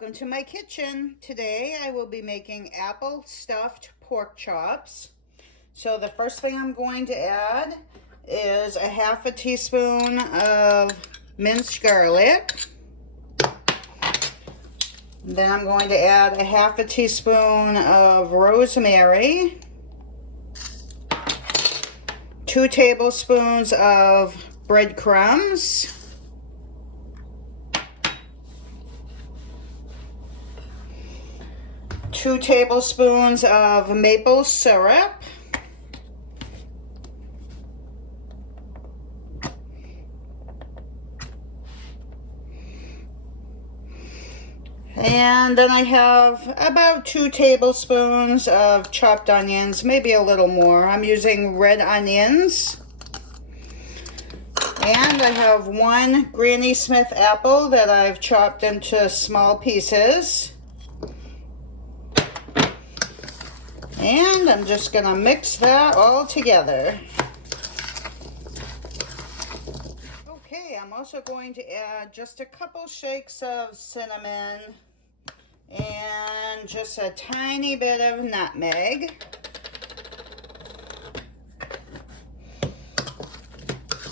Welcome to my kitchen. Today I will be making apple stuffed pork chops. So the first thing I'm going to add is a half a teaspoon of minced garlic. Then I'm going to add a half a teaspoon of rosemary, 2 tablespoons of breadcrumbs, 2 tablespoons of maple syrup, and then I have about 2 tablespoons of chopped onions, maybe a little more. I'm using red onions. And I have 1 Granny Smith apple that I've chopped into small pieces. And I'm just gonna mix that all together. Okay, I'm also going to add just a couple shakes of cinnamon and just a tiny bit of nutmeg.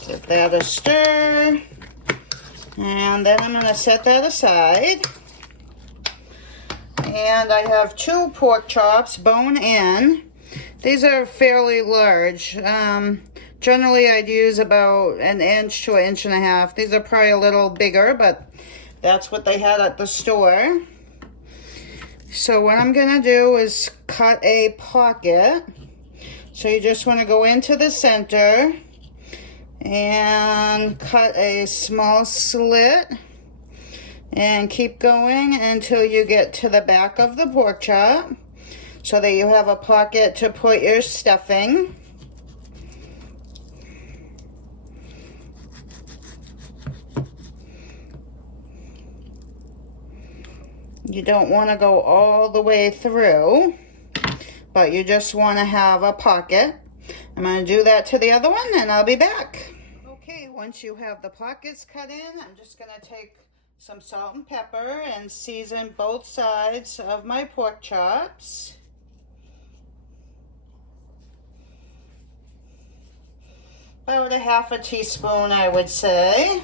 Give that a stir, and then I'm gonna set that aside. And I have 2 pork chops, bone in. These are fairly large. Generally I'd use about 1 inch to 1.5 inches. These are probably a little bigger, but that's what they had at the store. So what I'm gonna do is cut a pocket. So you just wanna go into the center and cut a small slit. And keep going until you get to the back of the pork chop so that you have a pocket to put your stuffing. You don't want to go all the way through, but you just want to have a pocket. I'm going to do that to the other one and I'll be back. Okay, once you have the pockets cut in, I'm just going to take some salt and pepper and season both sides of my pork chops. About a half a teaspoon, I would say.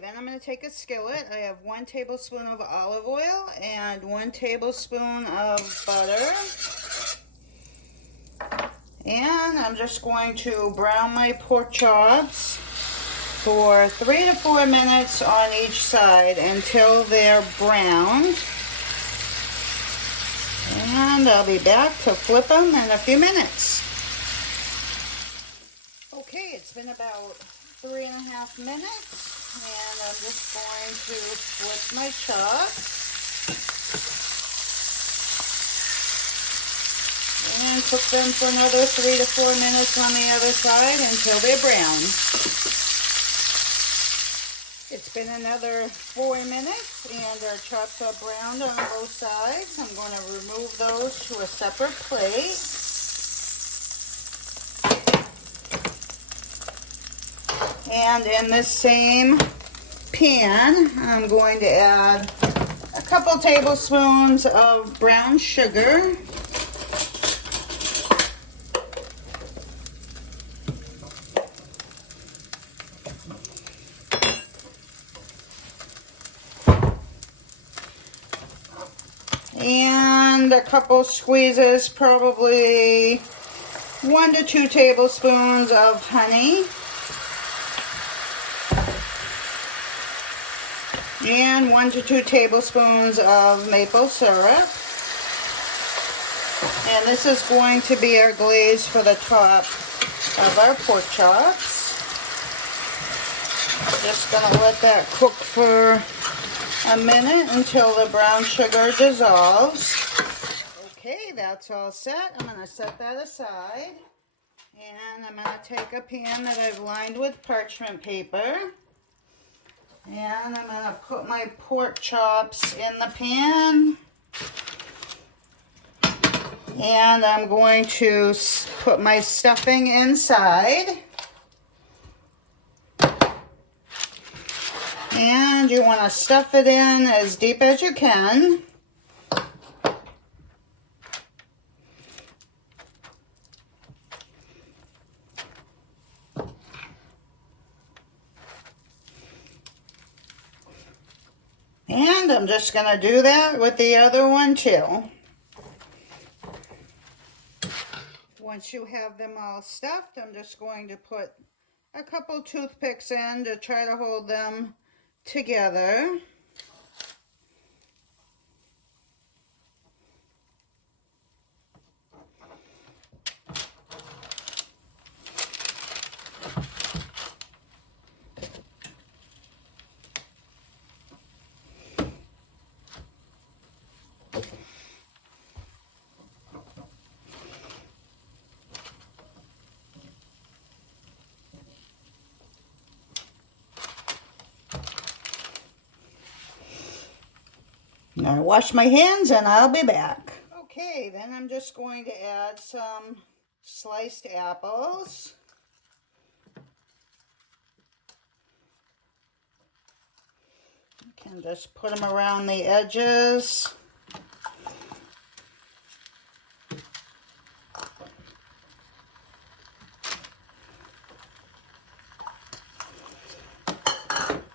Then I'm going to take a skillet. I have 1 tablespoon of olive oil and 1 tablespoon of butter. And I'm just going to brown my pork chops for 3 to 4 minutes on each side until they're browned. And I'll be back to flip them in a few minutes. Okay, it's been about 3.5 minutes. And I'm just going to flip my chops and cook them for another 3 to 4 minutes on the other side until they're brown. It's been another 4 minutes and our chops are browned on both sides. I'm going to remove those to a separate plate. And in this same pan, I'm going to add a couple tablespoons of brown sugar. And a couple squeezes, probably 1 to 2 tablespoons of honey. And 1 to 2 tablespoons of maple syrup. And this is going to be our glaze for the top of our pork chops. Just going to let that cook for a minute until the brown sugar dissolves. Okay, that's all set. I'm going to set that aside. And I'm going to take a pan that I've lined with parchment paper. And I'm going to put my pork chops in the pan. And I'm going to put my stuffing inside. And you want to stuff it in as deep as you can. And I'm just going to do that with the other one too. Once you have them all stuffed, I'm just going to put a couple toothpicks in to try to hold them together. Now wash my hands and I'll be back. Okay, then I'm just going to add some sliced apples. You can just put them around the edges.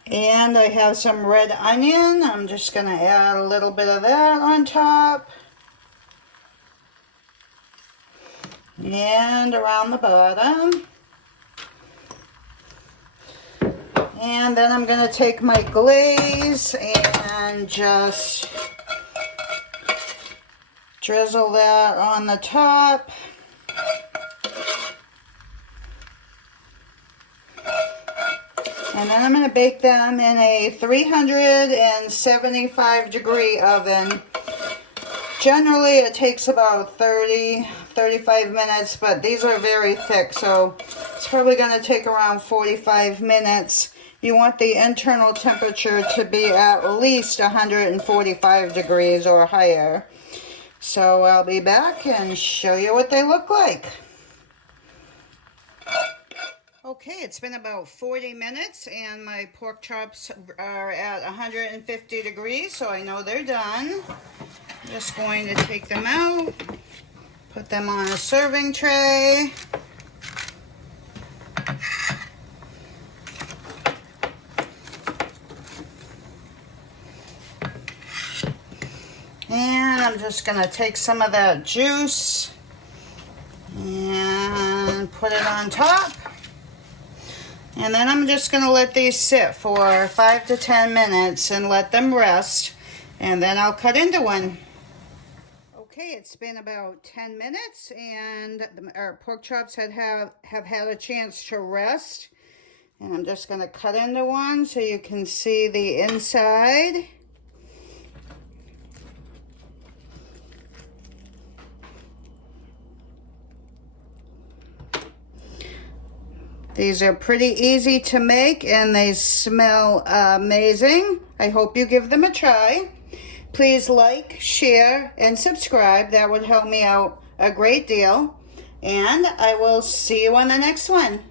And I have some red onion. I'm just going to add a little bit of that on top. And around the bottom. And then I'm going to take my glaze and just drizzle that on the top. And then I'm going to bake them in a 375 degree oven. Generally it takes about 35 minutes, but these are very thick, so it's probably going to take around 45 minutes. You want the internal temperature to be at least 145 degrees or higher. So I'll be back and show you what they look like. Okay, it's been about 40 minutes and my pork chops are at 150 degrees, so I know they're done. I'm just going to take them out, put them on a serving tray. And I'm just going to take some of that juice and put it on top. And then I'm just going to let these sit for 5 to 10 minutes and let them rest. And then I'll cut into one. Okay, it's been about 10 minutes and our pork chops have had a chance to rest. And I'm just going to cut into one so you can see the inside. These are pretty easy to make and they smell amazing. I hope you give them a try. Please like, share, and subscribe. That would help me out a great deal. And I will see you on the next one.